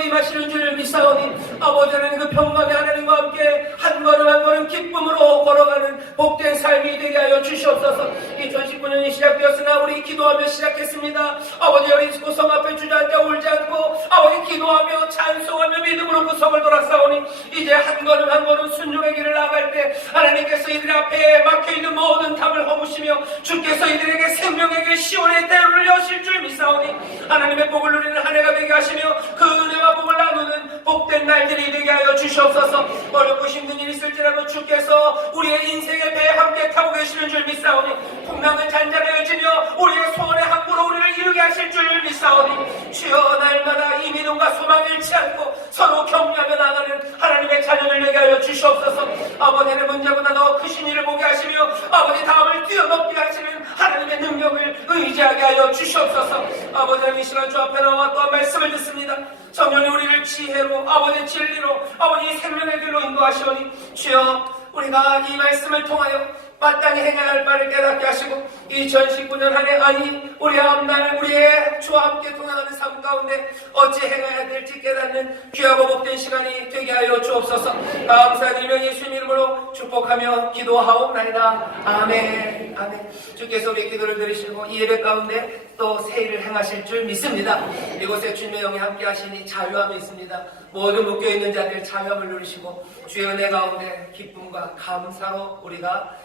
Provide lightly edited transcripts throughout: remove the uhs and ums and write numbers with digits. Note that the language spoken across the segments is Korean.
임하시는 줄 믿사오니 아버지 하나님 그 평강의 하나님과 함께 한 걸음 한 걸음 기쁨으로 걸어가는 복된 삶이 되게 하여 주시옵소서. 2019년이 시작되었으나 우리 기도하며 시작했습니다. 아버지 여리 구성 앞에 주저앉아 울지 않고 아버지 기도하며 찬송하며 믿음으로 구성을 돌아싸오니 이제 한 걸음 한 걸음 순종의 길을 나아갈 때 하나님께서 이들 앞에 막혀있는 모든 담을 허무시며 주께서 이들에게 생명의 길 시온의 대로를 여실 줄 믿사오니 하나님의 복을 누리는 한 해가 되게 하시며 그 은혜와 복을 나누는 복된 날들이 되게 하여 주시옵소서. 어렵고 힘든 일이 있을지라도 주께서 우리의 인생의 배에 함께 타고 계시는 줄 믿사오니 풍랑은 잔잔해지며 우리의 소원의 항구로 우리를 이루게 하실 줄 믿사오니 주여 날마다 이 믿음과 소망을 잃지 않고 서로 격려하며 나가는 하나님의 자녀들 되게 하여 주시옵소서. 아버지의 문제보다 더 크신 일을 보게 하시며 아버지 다음을 뛰어넘게 하시는 하나님의 능력을 의지하게 하여 주시옵소서. 아버지 하나님 이 시간 주 앞에 나와 또한 말씀을 듣습니다. 성령이 우리를 지혜로 아버지 진리로 아버지 생명의 길로 인도하시오니 주여 우리가 이 말씀을 통하여 마땅히 행해야 할 바를 깨닫게 하시고 2019년 한 해 아니 우리의 앞날 우리의 주와 함께 동행하는 삶 가운데 어찌 행해야 될지 깨닫는 귀하고 복된 시간이 되게 하여 주옵소서. 감사드리며 예수님 이름으로 축복하며 기도하옵나이다. 아멘. 아멘. 주께서 우리의 기도를 들으시고 이 예배 가운데 또 새 일을 행하실 줄 믿습니다. 이곳에 주님의 영이 함께 하시니 자유함이 있습니다. 모든 묶여있는 자들 자유함을 누리시고 주의 은혜 가운데 기쁨과 감사로 우리가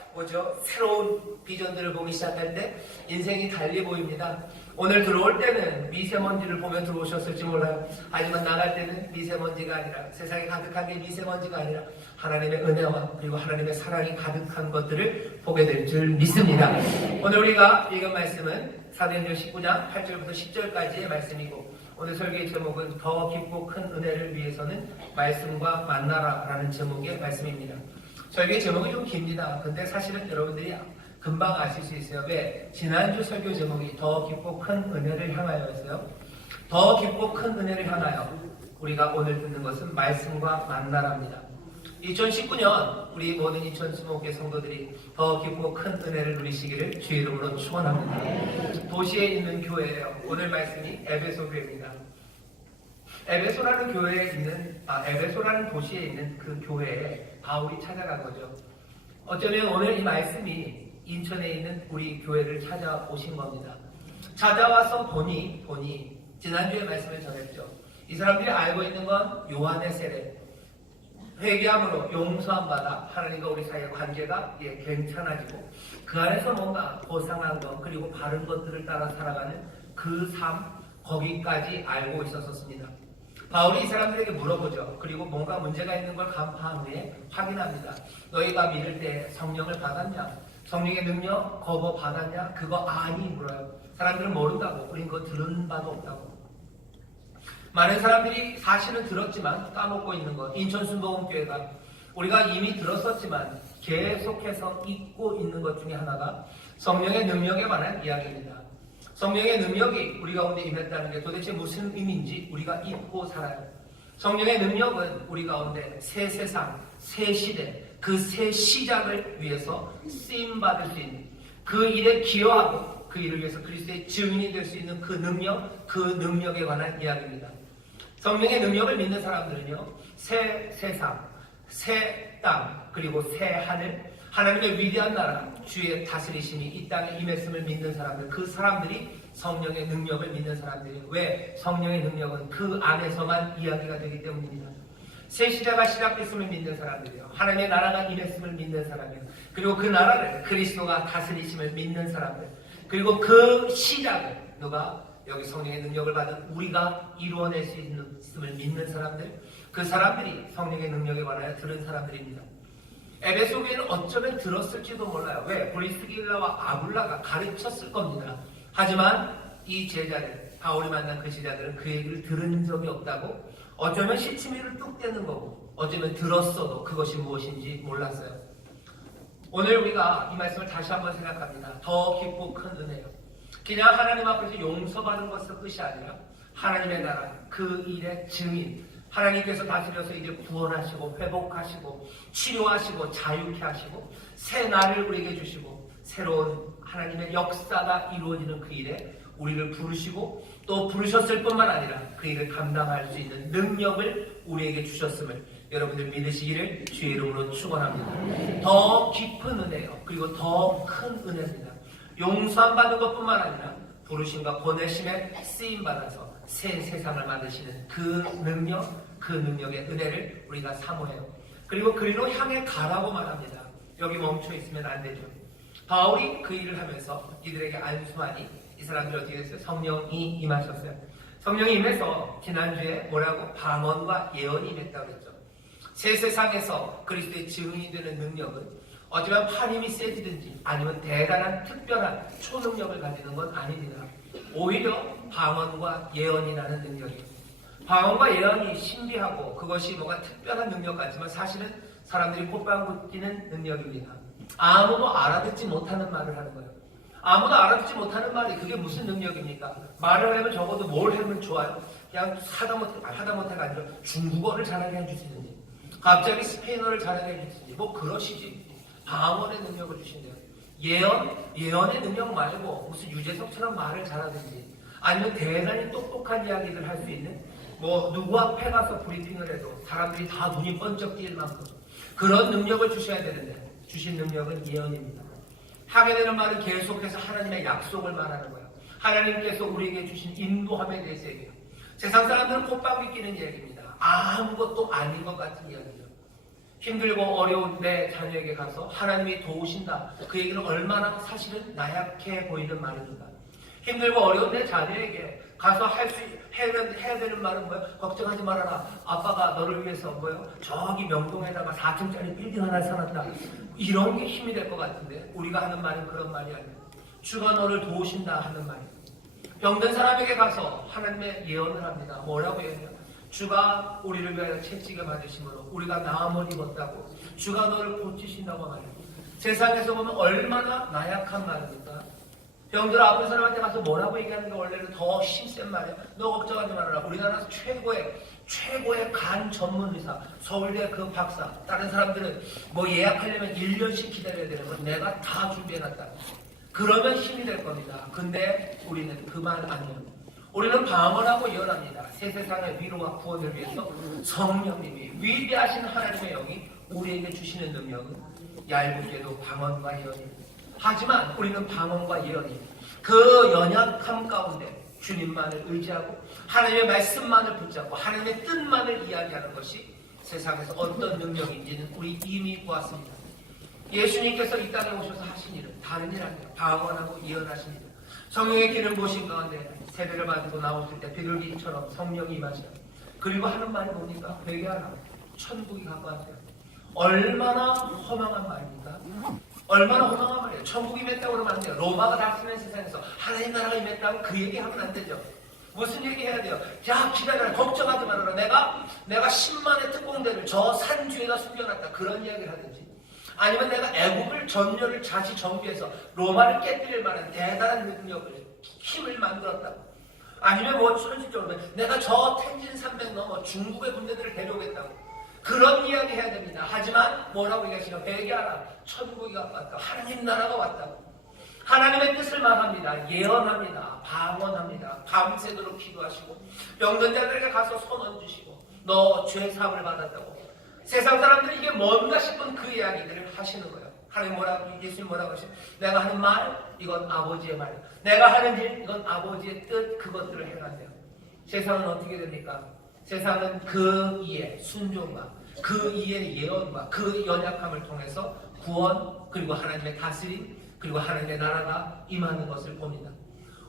새로운 비전들을 보기 시작할 때 인생이 달리 보입니다. 오늘 들어올 때는 미세먼지를 보며 들어오셨을지 몰라요. 하지만 나갈 때는 미세먼지가 아니라 세상에 가득한 게 미세먼지가 아니라 하나님의 은혜와 그리고 하나님의 사랑이 가득한 것들을 보게 될 줄 믿습니다. 오늘 우리가 읽은 말씀은 사도행전 19장 8절부터 10절까지의 말씀이고 오늘 설교의 제목은 더 깊고 큰 은혜를 위해서는 말씀과 만나라 라는 제목의 말씀입니다. 설교의 제목이 좀 깁니다. 근데 사실은 여러분들이 금방 아실 수 있어요. 왜? 지난주 설교 제목이 더 깊고 큰 은혜를 향하여였어요. 더 깊고 큰 은혜를 향하여 우리가 오늘 듣는 것은 말씀과 만나랍니다. 2019년 우리 모든 2025개 성도들이 더 깊고 큰 은혜를 누리시기를 주의 이름으로 축원합니다. 도시에 있는 교회예요. 오늘 말씀이 에베소 교회입니다. 에베소라는 도시에 있는 그 교회에 바울이 찾아간 거죠. 어쩌면 오늘 이 말씀이 인천에 있는 우리 교회를 찾아오신 겁니다. 찾아와서 보니 지난주에 말씀을 전했죠. 이 사람들이 알고 있는 건 요한의 세례, 회개함으로 용서함 받아 하나님과 우리 사이의 관계가 괜찮아지고 그 안에서 뭔가 고상한 것 그리고 바른 것들을 따라 살아가는 그 삶, 거기까지 알고 있었습니다. 바울이 이 사람들에게 물어보죠. 그리고 뭔가 문제가 있는 걸 간파한 후에 확인합니다. 너희가 믿을 때 성령을 받았냐? 성령의 능력 거부 받았냐? 그거 아니 물어요. 사람들은 모른다고. 우린 그거 들은 바도 없다고. 많은 사람들이 사실은 들었지만 까먹고 있는 것. 인천순복음교회가 우리가 이미 들었었지만 계속해서 잊고 있는 것 중에 하나가 성령의 능력에 관한 이야기입니다. 성령의 능력이 우리 가운데 임했다는 게 도대체 무슨 의미인지 우리가 잊고 살아요. 성령의 능력은 우리 가운데 새 세상, 새 시대, 그 새 시작을 위해서 쓰임받을 수 있는 그 일에 기여하고 그 일을 위해서 그리스도의 증인이 될 수 있는 그 능력, 그 능력에 관한 이야기입니다. 성령의 능력을 믿는 사람들은요, 새 세상, 새 땅, 그리고 새 하늘, 하나님의 위대한 나라, 주의 다스리심이 이 땅에 임했음을 믿는 사람들, 그 사람들이 성령의 능력을 믿는 사람들이에요. 왜? 성령의 능력은 그 안에서만 이야기가 되기 때문입니다. 새 시대가 시작됐음을 믿는 사람들이에요. 하나님의 나라가 임했음을 믿는 사람이에요. 그리고 그 나라를 그리스도가 다스리심을 믿는 사람들, 그리고 그 시작을 누가? 여기 성령의 능력을 받은 우리가 이루어낼 수 있음을 믿는 사람들, 그 사람들이 성령의 능력에 관하여 들은 사람들입니다. 에베소 교회는 어쩌면 들었을지도 몰라요. 왜? 브리스길라와 아굴라가 가르쳤을 겁니다. 하지만 이 제자들, 바울이 만난 그 제자들은 그 얘기를 들은 적이 없다고, 어쩌면 시치미를 뚝 떼는 거고, 어쩌면 들었어도 그것이 무엇인지 몰랐어요. 오늘 우리가 이 말씀을 다시 한번 생각합니다. 더 깊고 큰 은혜요. 그냥 하나님 앞에서 용서받은 것은 끝이 아니라 하나님의 나라, 그 일의 증인, 하나님께서 다스려서 이제 구원하시고 회복하시고 치료하시고 자유케 하시고 새 날을 우리에게 주시고 새로운 하나님의 역사가 이루어지는 그 일에 우리를 부르시고 또 또 부르셨을 뿐만 아니라 그 일을 감당할 수 있는 능력을 우리에게 주셨음을 여러분들 믿으시기를 주의 이름으로 축원합니다. 더 깊은 은혜요. 그리고 더 큰 은혜입니다. 용서함 받는 것뿐만 아니라 부르심과 보내심에 쓰임 받아서 새 세상을 만드시는 그 능력, 그 능력의 은혜를 우리가 사모해요. 그리고 그리로 향해 가라고 말합니다. 여기 멈춰 있으면 안 되죠. 바울이 그 일을 하면서 이들에게 안수하니 이 사람들이 어떻게 됐어요? 성령이 임하셨어요. 성령이 임해서 지난주에 뭐라고? 방언과 예언이 임했다고 했죠. 새 세상에서 그리스도의 증인이 되는 능력은 어쩌면 팔 힘이 세지든지 아니면 대단한 특별한 초능력을 가지는 건 아닙니다. 오히려 방언과 예언이라는 능력이에요. 방언과 예언이 신비하고 그것이 뭔가 특별한 능력 같지만 사실은 사람들이 꽃방구 뛰는 능력입니다. 아무도 알아듣지 못하는 말을 하는 거예요. 아무도 알아듣지 못하는 말이 그게 무슨 능력입니까? 말을 하면 적어도 뭘 하면 좋아요? 그냥 하다못해가 아니라 중국어를 잘하게 해주시는지 갑자기 스페인어를 잘하게 해주시는지 뭐 그러시지. 방언의 능력을 주신대요. 예언의 능력 말고 무슨 유재석처럼 말을 잘하든지 아니면 대단히 똑똑한 이야기를 할 수 있는 뭐 누구 앞에 가서 브리핑을 해도 사람들이 다 눈이 번쩍 띄일 만큼 그런 능력을 주셔야 되는데 주신 능력은 예언입니다. 하게 되는 말은 계속해서 하나님의 약속을 말하는 거예요. 하나님께서 우리에게 주신 인도함에 대해서 얘기해요. 세상 사람들은 콧방귀 끼는 얘기입니다. 아무것도 아닌 것 같은 이야기죠. 힘들고 어려운 내 자녀에게 가서 하나님이 도우신다. 그 얘기는 얼마나 사실은 나약해 보이는 말입니다. 힘들고 어려운 내 자녀에게 가서 해야 되는 말은 뭐예요? 걱정하지 말아라. 아빠가 너를 위해서 뭐예요? 저기 명동에다가 4층짜리 빌딩 하나 사놨다. 이런 게 힘이 될 것 같은데 우리가 하는 말은 그런 말이 아니에요. 주가 너를 도우신다 하는 말이에요. 병든 사람에게 가서 하나님의 예언을 합니다. 뭐라고 예언해요? 주가 우리를 위하여 채찍에 맞으심으로 우리가 나음을 입었다고 주가 너를 고치신다고 말해요. 세상에서 보면 얼마나 나약한 말입니까? 병들 아픈 사람한테 가서 뭐라고 얘기하는 게 원래는 더 힘센 말이에요. 너 걱정하지 말아라. 우리나라 최고의 간 전문 의사, 서울대 그 박사. 다른 사람들은 뭐 예약하려면 1년씩 기다려야 되는 거 내가 다 준비해놨다. 그러면 힘이 될 겁니다. 근데 우리는 그 말 아니에요. 우리는 방언하고 예언합니다. 새 세상의 위로와 구원을 위해서 성령님이 위대하신 하나님의 영이 우리에게 주시는 능력은 얄궂게도 방언과 예언입니다. 하지만 우리는 방언과 예언이 그 연약함 가운데 주님만을 의지하고 하나님의 말씀만을 붙잡고 하나님의 뜻만을 이야기하는 것이 세상에서 어떤 능력인지는 우리 이미 보았습니다. 예수님께서 이 땅에 오셔서 하신 일은 다른 일 아니라 방언하고 예언하신 일. 성령의 기름 부으신 가운데 세배를 받고 나오실 때 비둘기처럼 성령이 임하시라. 그리고 하는 말이 뭡니까? 회개하라. 천국이 가까웠어요. 얼마나 허망한 말입니까? 얼마나 허망한 말이에요. 천국이 임했다고 그러면 안 돼요. 로마가 다스리는 세상에서 하나님 나라가 임했다고 그 얘기하면 안 되죠. 무슨 얘기해야 돼요? 야 기다려라. 걱정하지 말아라. 내가 10만의 특공대를 저 산 뒤에다 숨겨놨다. 그런 이야기를 하든지 아니면 내가 애국을 전열을 다시 정비해서 로마를 깨뜨릴 만한 대단한 능력을 힘을 만들었다. 아니면 뭐 현실적으로 내가 저 텐진 산맥 넘어 중국의 군대들을 데려오겠다고 그런 이야기 해야 됩니다. 하지만 뭐라고 얘기하시냐? 회개하라. 천국이 가까웠다. 하나님 나라가 왔다고. 하나님의 뜻을 말합니다. 예언합니다. 방언합니다. 밤새도록 기도하시고 병든 자들에게 가서 손 얹으시고 너 죄 사함을 받았다고. 세상 사람들이 이게 뭔가 싶은 그 이야기들을 하시는 거예요. 하나님 뭐라고, 예수님 뭐라고 하시죠? 내가 하는 말, 이건 아버지의 말. 내가 하는 일, 이건 아버지의 뜻, 그것들을 행하세요. 세상은 어떻게 됩니까? 세상은 그 이의 순종과 그 이의 예언과 그 연약함을 통해서 구원, 그리고 하나님의 다스림, 그리고 하나님의 나라가 임하는 것을 봅니다.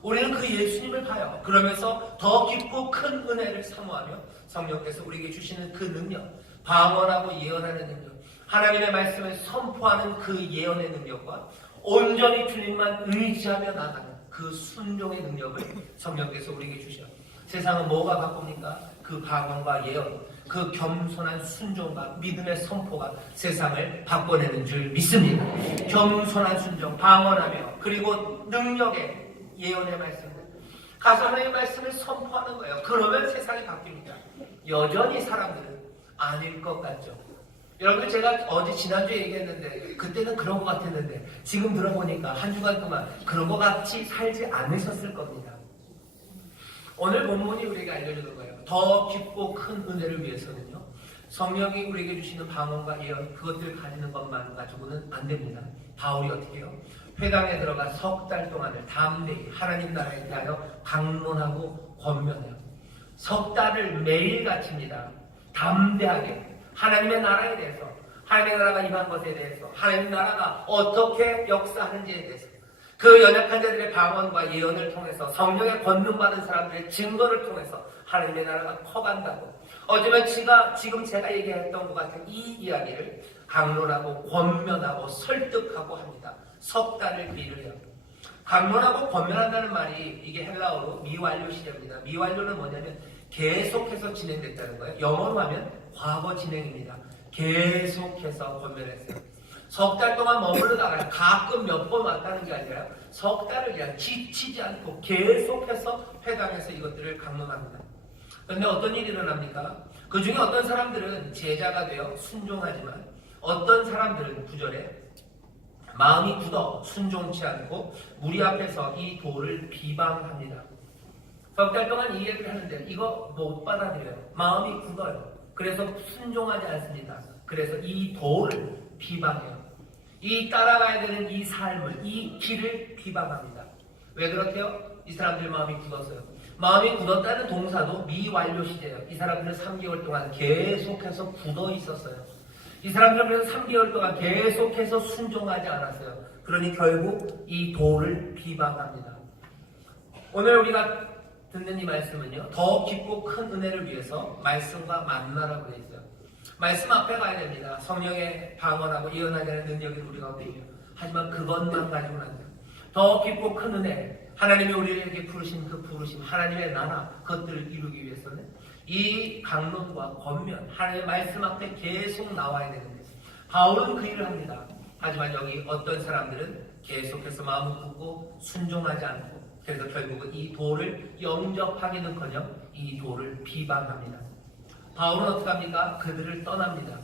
우리는 그 예수님을 봐요. 그러면서 더 깊고 큰 은혜를 사모하며 성령께서 우리에게 주시는 그 능력, 방언하고 예언하는 능력, 하나님의 말씀을 선포하는 그 예언의 능력과 온전히 주님만 의지하며 나가는 그 순종의 능력을 성령께서 우리에게 주셔요. 세상은 뭐가 바쁩니까? 그 방언과 예언, 그 겸손한 순종과 믿음의 선포가 세상을 바꿔내는 줄 믿습니다. 겸손한 순종, 방언하며 그리고 능력의 예언의 말씀을 가서 하나님의 말씀을 선포하는 거예요. 그러면 세상이 바뀝니다. 여전히 사람들은 아닐 것 같죠. 여러분 제가 어제 지난주에 얘기했는데 그때는 그런 것 같았는데 지금 들어보니까 한 주간 동안 그런 것 같이 살지 않으셨을 겁니다. 오늘 본문이 우리에게 알려주는 거예요. 더 깊고 큰 은혜를 위해서는요, 성령이 우리에게 주시는 방언과 예언, 그것들을 가지는 것만 가지고는 안 됩니다. 바울이 어떻게 해요? 회당에 들어가 석 달 동안을 담대히 하나님 나라에 대하여 강론하고 권면해요. 석 달을 매일 갖춥니다. 담대하게 하나님의 나라에 대해서, 하나님의 나라가 임한 것에 대해서, 하나님의 나라가 어떻게 역사하는지에 대해서, 그 연약한 자들의 방언과 예언을 통해서, 성령의 권능받은 사람들의 증거를 통해서 하나님의 나라가 커간다고, 어쩌면 지금 제가 얘기했던 것 같은 이 이야기를 강론하고 권면하고 설득하고 합니다. 석 달을 일을 해요. 강론하고 권면한다는 말이 이게 헬라어로 미완료 시제입니다. 미완료는 뭐냐면 계속해서 진행됐다는 거예요. 영어로 하면 과거 진행입니다. 계속해서 권면했어요. 석 달 동안 머무르다가 가끔 몇 번 왔다는 게 아니라 석 달을 그냥 지치지 않고 계속해서 회당에서 이것들을 강론합니다. 그런데 어떤 일이 일어납니까? 그 중에 어떤 사람들은 제자가 되어 순종하지만 어떤 사람들은 9절에 마음이 굳어 순종치 않고 무리 앞에서 이 도를 비방합니다. 석 달 동안 이 얘기를 하는데 이거 못 받아들여요. 마음이 굳어요. 그래서 순종하지 않습니다. 그래서 이 도를 비방해요. 이 따라가야 되는 이 삶을, 이 길을 비방합니다. 왜 그렇게요? 이 사람들 마음이 굳었어요. 마음이 굳었다는 동사도 미완료 시제예요. 이 사람들은 3개월 동안 계속해서 굳어 있었어요. 이 사람들은 그래서 3개월 동안 계속해서 순종하지 않았어요. 그러니 결국 이 도를 비방합니다. 오늘 우리가 듣는 이 말씀은요, 더 깊고 큰 은혜를 위해서 말씀과 만나라고 되어 있어요. 말씀 앞에 가야 됩니다. 성령의 방언하고 예언하지 않는 능력이 우리 가운데 있어요. 하지만 그것만 가지고는 안 돼요. 더 깊고 큰 은혜, 하나님이 우리에게 부르신 그 부르심, 하나님의 나라, 그것들을 이루기 위해서는 이 강론과 권면, 하나님의 말씀 앞에 계속 나와야 되는데, 바울은 그 일을 합니다. 하지만 여기 어떤 사람들은 계속해서 마음을 굳고 순종하지 않고, 그래서 결국은 이 도를 영접하기는커녕 이 도를 비방합니다. 바울은 어떻게 합니까? 그들을 떠납니다.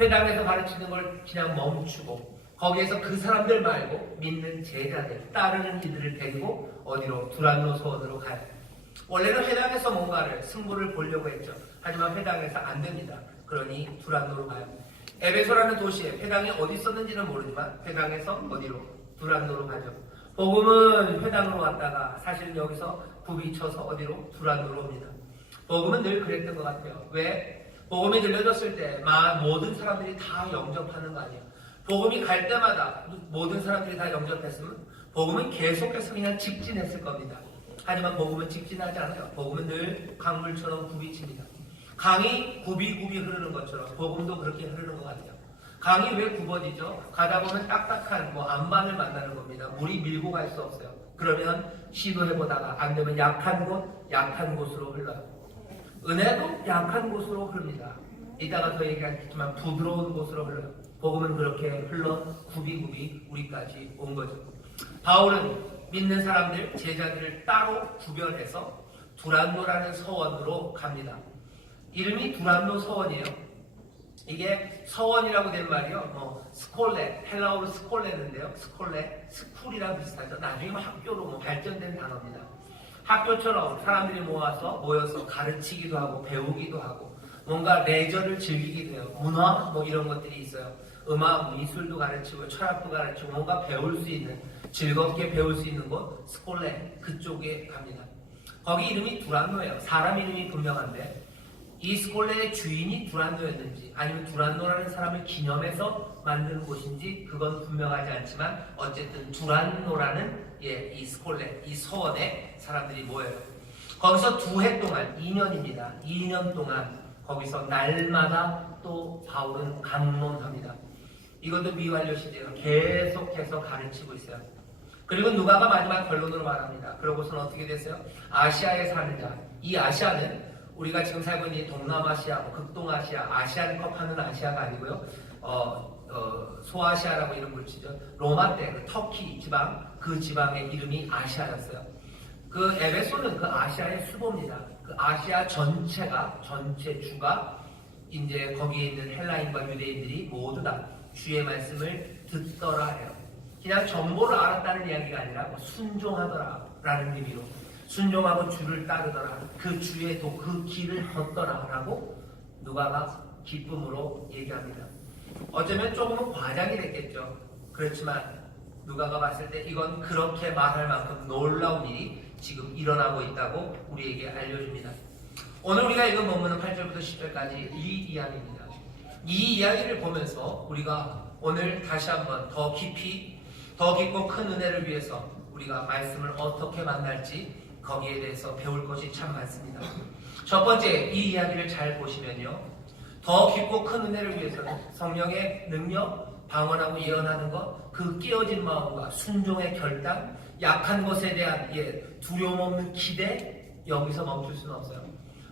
회당에서 가르치는 걸 그냥 멈추고 거기에서 그 사람들 말고 믿는 제자들, 따르는 이들을 데리고 어디로? 두란노 소원으로 가요. 원래는 회당에서 뭔가를 승부를 보려고 했죠. 하지만 회당에서 안 됩니다. 그러니 두란노로 가요. 에베소라는 도시에 회당이 어디 있었는지는 모르지만 회당에서 어디로? 두란노로 가죠. 복음은 회당으로 왔다가 사실은 여기서 굽이쳐서 어디로? 두란노로 옵니다. 복음은 늘 그랬던 것 같아요. 왜? 복음이 들려졌을 때 모든 사람들이 다 영접하는 거 아니에요. 복음이 갈 때마다 모든 사람들이 다 영접했으면 복음은 계속해서 그냥 직진했을 겁니다. 하지만 복음은 직진하지 않아요. 복음은 늘 강물처럼 굽이칩니다. 강이 굽이 흐르는 것처럼 복음도 그렇게 흐르는 것 같아요. 강이 왜 굽어지죠? 가다 보면 딱딱한 안반을 만나는 겁니다. 물이 밀고 갈 수 없어요. 그러면 시도해보다가 안 되면 약한 곳으로 흘러요. 은혜도 약한 곳으로 흐릅니다. 이따가 더 얘기하겠지만 부드러운 곳으로 흘러요. 복음은 그렇게 흘러 굽이 우리까지 온 거죠. 바울은 믿는 사람들, 제자들을 따로 구별해서 두란노라는 서원으로 갑니다. 이름이 두란노 서원이에요. 이게 서원이라고 된 말이요. 스콜레, 헬라어로 스콜레인데요. 스콜레, 스쿨이랑 비슷하죠. 나중에 학교로 발전된 단어입니다. 학교처럼 사람들이 모여서 가르치기도 하고 배우기도 하고 뭔가 레저를 즐기기도 해요. 문화 이런 것들이 있어요. 음악, 미술도 가르치고 철학도 가르치고 뭔가 배울 수 있는, 즐겁게 배울 수 있는 곳, 스콜레, 그쪽에 갑니다. 거기 이름이 두란노예요. 사람 이름이 분명한데 이 스콜레의 주인이 두란노였는지 아니면 두란노라는 사람을 기념해서 만든 곳인지 그건 분명하지 않지만 어쨌든 두란노라는 이 스콜레, 이 서원에 사람들이 모여요. 거기서 2해 동안, 2년입니다. 2년 동안 거기서 날마다 또 바울은 강론합니다. 이것도 미완료 시제로 계속해서 가르치고 있어요. 그리고 누가가 마지막 결론으로 말합니다. 그러고서는 어떻게 됐어요? 아시아에 사는 자. 이 아시아는 우리가 지금 살고 있는 동남아시아, 극동아시아, 아시안컵 하는 아시아가 아니고요. 소아시아라고 이름 붙이죠. 로마 때 그 터키 지방, 그 지방의 이름이 아시아였어요. 그 에베소는 그 아시아의 수도입니다. 그 아시아 전체 주가 이제 거기에 있는 헬라인과 유대인들이 모두 다 주의 말씀을 듣더라 해요. 그냥 정보를 알았다는 이야기가 아니라 순종하더라 라는 의미로 순종하고 주를 따르더라. 그 주에도 그 길을 걷더라 라고 누가가 기쁨으로 얘기합니다. 어쩌면 조금은 과장이 됐겠죠. 그렇지만 누가가 봤을 때 이건 그렇게 말할 만큼 놀라운 일이 지금 일어나고 있다고 우리에게 알려줍니다. 오늘 우리가 읽은 본문은 8절부터 10절까지 이 이야기입니다. 이 이야기를 보면서 우리가 오늘 다시 한번 더 깊이 더 깊고 큰 은혜를 위해서 우리가 말씀을 어떻게 만날지 거기에 대해서 배울 것이 참 많습니다. 첫 번째, 이 이야기를 잘 보시면요, 더 깊고 큰 은혜를 위해서는 성령의 능력, 방언하고 예언하는 것, 그 깨어진 마음과 순종의 결단, 약한 것에 대한 두려움 없는 기대, 여기서 멈출 수는 없어요.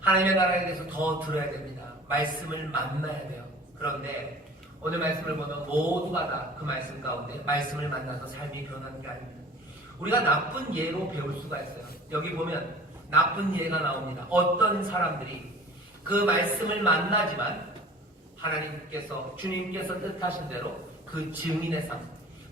하나님의 나라에 대해서 더 들어야 됩니다. 말씀을 만나야 돼요. 그런데 오늘 말씀을 보면 모두가 다 그 말씀 가운데 말씀을 만나서 삶이 변하는 게 아닙니다. 우리가 나쁜 예로 배울 수가 있어요. 여기 보면 나쁜 예가 나옵니다. 어떤 사람들이 그 말씀을 만나지만 하나님께서, 주님께서 뜻하신 대로 그 증인의 삶,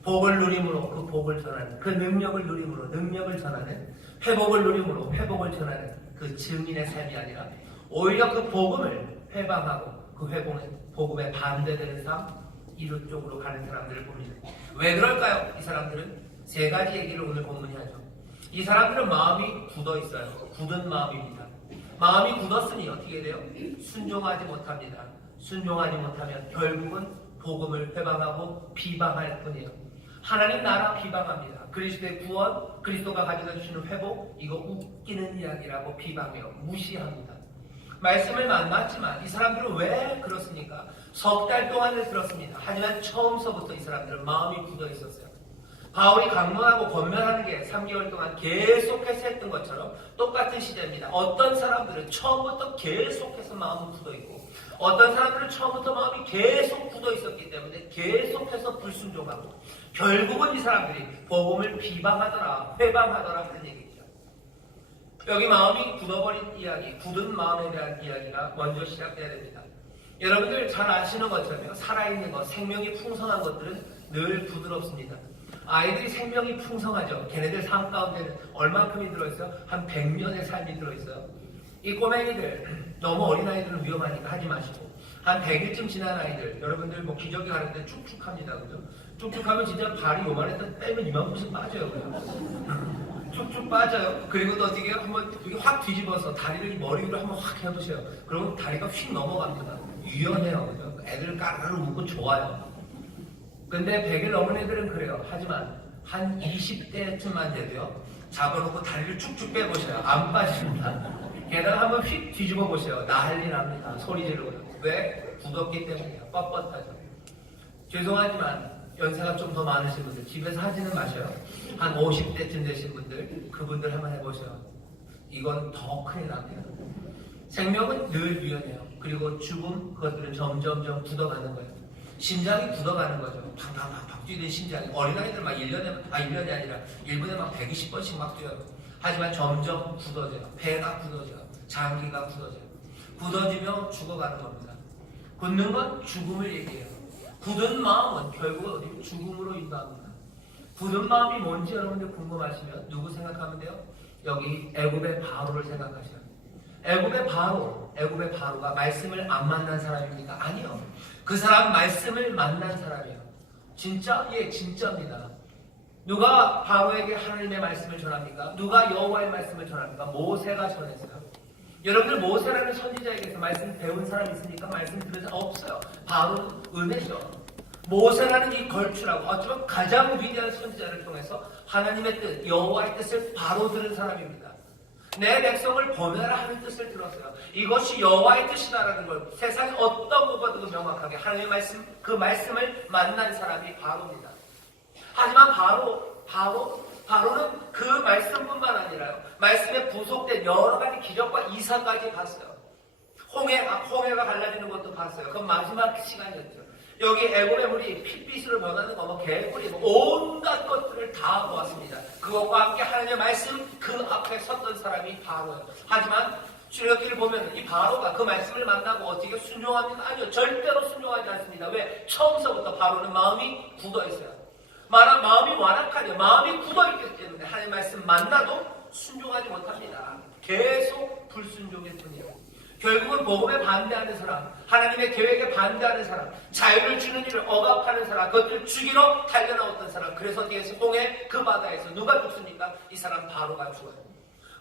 복을 누림으로 그 복을 전하는, 그 능력을 누림으로 능력을 전하는, 회복을 누림으로 회복을 전하는 그 증인의 삶이 아니라 오히려 그 복음을 회방하고 그 복음에 반대되는 삶, 이런 쪽으로 가는 사람들을 봅니다. 왜 그럴까요? 이 사람들은 세 가지 얘기를 오늘 본문이 하죠. 이 사람들은 마음이 굳어 있어요. 굳은 마음입니다. 마음이 굳었으니 어떻게 돼요? 순종하지 못합니다. 순종하지 못하면 결국은 복음을 회방하고 비방할 뿐이에요. 하나님 나라 비방합니다. 그리스도의 구원, 그리스도가 가져다 주시는 회복, 이거 웃기는 이야기라고 비방해요. 무시합니다. 말씀을 만났지만 이 사람들은 왜 그렇습니까? 석 달 동안을 들었습니다. 하지만 처음서부터 이 사람들은 마음이 굳어 있었어요. 바울이 강론하고 권면하는 게 3개월 동안 계속해서 했던 것처럼 똑같은 시대입니다. 어떤 사람들은 처음부터 계속해서 마음이 굳어 있고, 어떤 사람들은 처음부터 마음이 계속 굳어 있었기 때문에 계속해서 불순종하고, 결국은 이 사람들이 복음을 비방하더라, 회방하더라 그런 얘기죠. 여기 마음이 굳어버린 이야기, 굳은 마음에 대한 이야기가 먼저 시작돼야 됩니다. 여러분들 잘 아시는 것처럼 살아있는 것, 생명이 풍성한 것들은 늘 부드럽습니다. 아이들이 생명이 풍성하죠. 걔네들 삶 가운데는 얼만큼이 들어있어요? 한 100년의 삶이 들어있어요. 이 꼬맹이들, 너무 어린 아이들은 위험하니까 하지 마시고, 한 100일쯤 지난 아이들, 여러분들 뭐 기저귀 가를 때 쭉쭉합니다. 그죠? 쭉쭉하면 진짜 발이 요만했다 빼면 이만큼씩 빠져요. 그죠? 쭉쭉 빠져요. 그리고 또 어떻게 해요? 한번 이렇게 확 뒤집어서 다리를 머리 위로 한번 확 해보세요. 그러면 다리가 휙 넘어갑니다. 유연해요. 그죠? 애들 까르르 웃고 좋아요. 근데 100일 넘은 애들은 그래요. 하지만 한 20대쯤만 돼도요, 잡아놓고 다리를 쭉쭉 빼보세요. 안 빠집니다. 게다가 한번 휙 뒤집어 보세요. 난리 납니다. 소리 지르고요. 왜? 굳었기 때문이에요. 뻣뻣하죠. 죄송하지만 연세가 좀 더 많으신 분들, 집에서 하지는 마셔요. 한 50대쯤 되신 분들, 그분들 한번 해보세요. 이건 더 큰일 납니다. 생명은 늘 유연해요. 그리고 죽음, 그것들은 점점점 굳어가는 거예요. 심장이 굳어가는 거죠. 팍팍팍 뛰는 심장이. 어린아이들 막 1년이 아니라 1분에 막 120번씩 막 뛰어요. 하지만 점점 굳어져요. 배가 굳어져요. 장기가 굳어져요. 굳어지며 죽어가는 겁니다. 굳는 건 죽음을 얘기해요. 굳은 마음은 결국 어디 죽음으로 인도합니다. 굳은 마음이 뭔지 여러분들 궁금하시면 누구 생각하면 돼요? 여기 애굽의 바로를 생각하셔요. 애굽의 바로가 말씀을 안 만난 사람입니까? 아니요. 그 사람 말씀을 만난 사람이에요. 진짜? 예, 진짜입니다. 누가 바로에게 하나님의 말씀을 전합니까? 누가 여호와의 말씀을 전합니까? 모세가 전했어요. 여러분들 모세라는 선지자에게서 말씀 배운 사람 있습니까? 말씀 들은 사람 없어요. 바로는 은혜죠. 모세라는 이 걸출하고 어쩌면 가장 위대한 선지자를 통해서 하나님의 뜻, 여호와의 뜻을 바로 들은 사람입니다. 내 백성을 보내라 하는 뜻을 들었어요. 이것이 여호와의 뜻이다라는 걸 세상에 어떤 것보다도 명확하게 하나님의 말씀, 그 말씀을 만난 사람이 바로입니다. 하지만 바로는 그 말씀뿐만 아니라요, 말씀에 부속된 여러 가지 기적과 이사까지 봤어요. 홍해가 갈라지는 것도 봤어요. 그건 마지막 시간이었죠. 여기 애굽의 물이 핏빛으로 변하는 거, 뭐 개꿀이, 뭐 온갖 것들을 다 보았습니다. 그것과 함께 하나님의 말씀 그 앞에 섰던 사람이 바로예요. 하지만 출애굽기를 보면 이 바로가 그 말씀을 만나고 어떻게 순종합니까? 아니요, 절대로 순종하지 않습니다. 왜? 처음서부터 바로는 마음이 굳어 있어요. 마음이 완악하죠. 마음이 굳어 있기 때문에 하나님의 말씀 만나도 순종하지 못합니다. 계속 불순종일 뿐이에요. 결국은 복음에 반대하는 사람, 하나님의 계획에 반대하는 사람, 자유를 주는 일을 억압하는 사람, 그것들을 죽이러 달려나왔던 사람, 그래서 뒤에서 홍해 그 바다에서 누가 죽습니까? 이 사람 바로가 죽어요.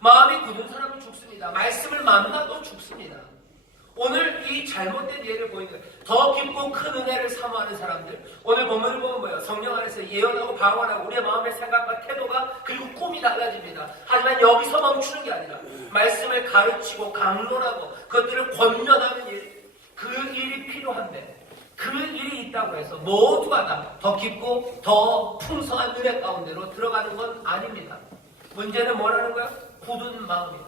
마음이 굳은 사람은 죽습니다. 말씀을 만나도 죽습니다. 오늘 이 잘못된 예를 보이는 더 깊고 큰 은혜를 사모하는 사람들, 오늘 본문을 보면 뭐예요? 성령 안에서 예언하고 방언하고 우리의 마음의 생각과 태도가 그리고 꿈이 달라집니다. 하지만 여기서 멈추는 게 아니라 말씀을 가르치고 강론하고 그것들을 권면하는 일, 그 일이 필요한데 그 일이 있다고 해서 모두가 다 더 깊고 더 풍성한 은혜 가운데로 들어가는 건 아닙니다. 문제는 뭐라는 거야? 굳은 마음이에요.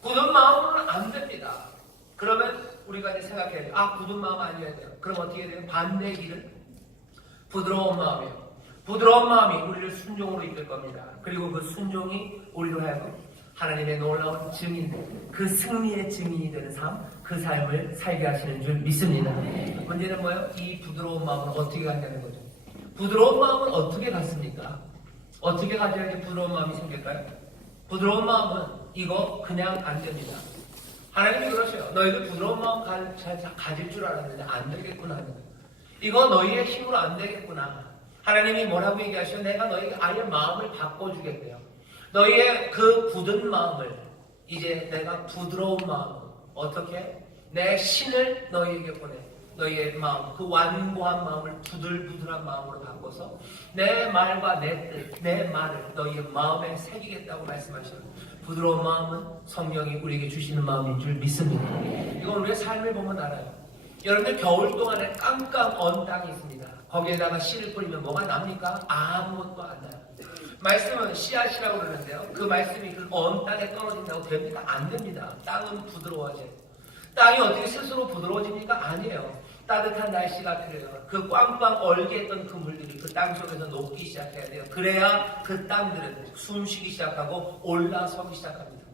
굳은 마음은 안 됩니다. 그러면 우리가 이제 생각해야 돼요. 굳은 마음 아니어야 돼요. 그럼 어떻게 해야 돼요? 반대의 길은 부드러운 마음이에요. 부드러운 마음이 우리를 순종으로 이끌 겁니다. 그리고 그 순종이 우리로 하여금 하나님의 놀라운 증인, 그 승리의 증인이 되는 삶, 그 삶을 살게 하시는 줄 믿습니다. 문제는 뭐예요? 이 부드러운 마음은 어떻게 갖냐는 거죠. 부드러운 마음은 어떻게 갖습니까? 어떻게 가져야지 부드러운 마음이 생길까요? 부드러운 마음은 이거 그냥 안 됩니다. 하나님이 그러셔요. 너희들 부드러운 마음 가질 줄 알았는데 안 되겠구나. 이거 너희의 힘으로 안 되겠구나. 하나님이 뭐라고 얘기하셔요? 내가 너희에게 아예 마음을 바꿔주겠대요. 너희의 그 굳은 마음을 이제 내가 부드러운 마음, 어떻게? 내 신을 너희에게 보내. 너희의 마음, 그 완고한 마음을 부들부들한 마음으로 바꿔서 내 말과 내 뜻, 내 말을 너희의 마음에 새기겠다고 말씀하셔요. 부드러운 마음은 성령이 우리에게 주시는 마음인 줄 믿습니다. 이건 우리의 삶을 보면 알아요. 여러분들 겨울 동안에 깡깡 언 땅이 있습니다. 거기에다가 씨를 뿌리면 뭐가 납니까? 아무것도 안 나요. 말씀은 씨앗이라고 그러는데요. 그 말씀이 그 언 땅에 떨어진다고 됩니까? 안 됩니다. 땅은 부드러워져요. 땅이 어떻게 스스로 부드러워집니까? 아니에요. 따뜻한 날씨가 필요해요. 그 꽝꽝 얼게 했던 그 물들이 그 땅 속에서 녹기 시작해야 돼요. 그래야 그 땅들은 숨쉬기 시작하고 올라서기 시작합니다.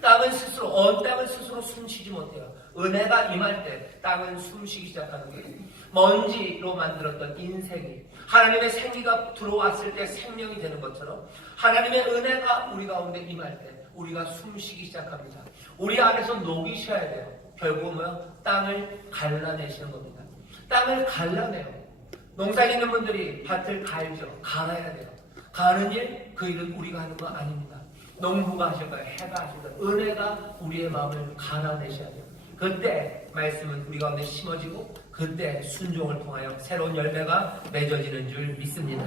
땅은 스스로, 땅은 스스로 숨쉬지 못해요. 은혜가 임할 때 땅은 숨쉬기 시작하는 거예요. 먼지로 만들었던 인생이 하나님의 생기가 들어왔을 때 생명이 되는 것처럼 하나님의 은혜가 우리 가운데 임할 때 우리가 숨쉬기 시작합니다. 우리 안에서 녹이 쉬어야 돼요. 결국은 땅을 갈라내시는 겁니다. 땅을 갈라내요. 농사 짓는 분들이 밭을 갈죠. 갈아야 돼요. 가는 일, 그 일은 우리가 하는 거 아닙니다. 농부가 하실 거예요. 해가 하실 거예요. 은혜가 우리의 마음을 갈아내셔야 돼요. 그때 말씀은 우리 가운데 심어지고 그때 순종을 통하여 새로운 열매가 맺어지는 줄 믿습니다.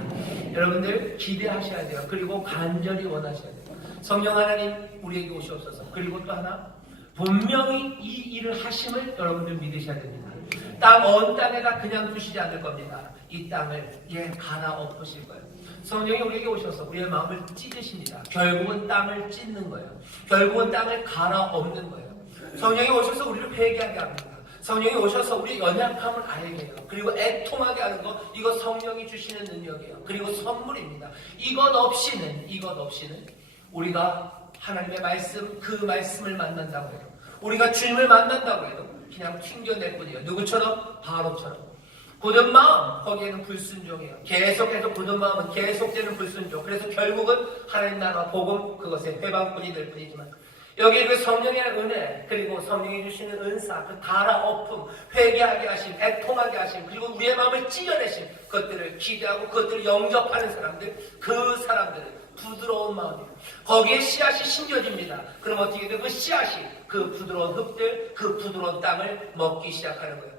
여러분들 기대하셔야 돼요. 그리고 간절히 원하셔야 돼요. 성령 하나님 우리에게 오시옵소서. 그리고 또 하나, 분명히 이 일을 하심을 여러분들 믿으셔야 됩니다. 땅 언 땅에다 그냥 두시지 않을 겁니다. 이 땅을 갈아엎으실 거예요. 성령이 우리에게 오셔서 우리의 마음을 찢으십니다. 결국은 땅을 찢는 거예요. 결국은 땅을 갈아엎는 거예요. 성령이 오셔서 우리를 회개하게 합니다. 성령이 오셔서 우리의 연약함을 알게 해요. 그리고 애통하게 하는 거, 이거 성령이 주시는 능력이에요. 그리고 선물입니다. 이것 없이는 우리가 하나님의 말씀, 그 말씀을 만난다고 해요. 우리가 주님을 만난다고 해도 그냥 튕겨낼 뿐이에요. 누구처럼? 바로처럼. 굳은 마음, 거기에는 불순종이에요. 계속해서 굳은 마음은 계속되는 불순종. 그래서 결국은 하나님 나라 복음, 그것의 회방뿐이 될 뿐이지만 여기 그 성령의 은혜, 그리고 성령이 주시는 은사, 그 갈아엎음, 회개하게 하심, 애통하게 하심, 그리고 우리의 마음을 찢어내심, 그것들을 기대하고 그것들을 영접하는 사람들, 그 사람들은 부드러운 마음이에요. 거기에 씨앗이 심겨집니다. 그럼 어떻게 돼요? 그 씨앗이 그 부드러운 흙들, 그 부드러운 땅을 먹기 시작하는 거예요.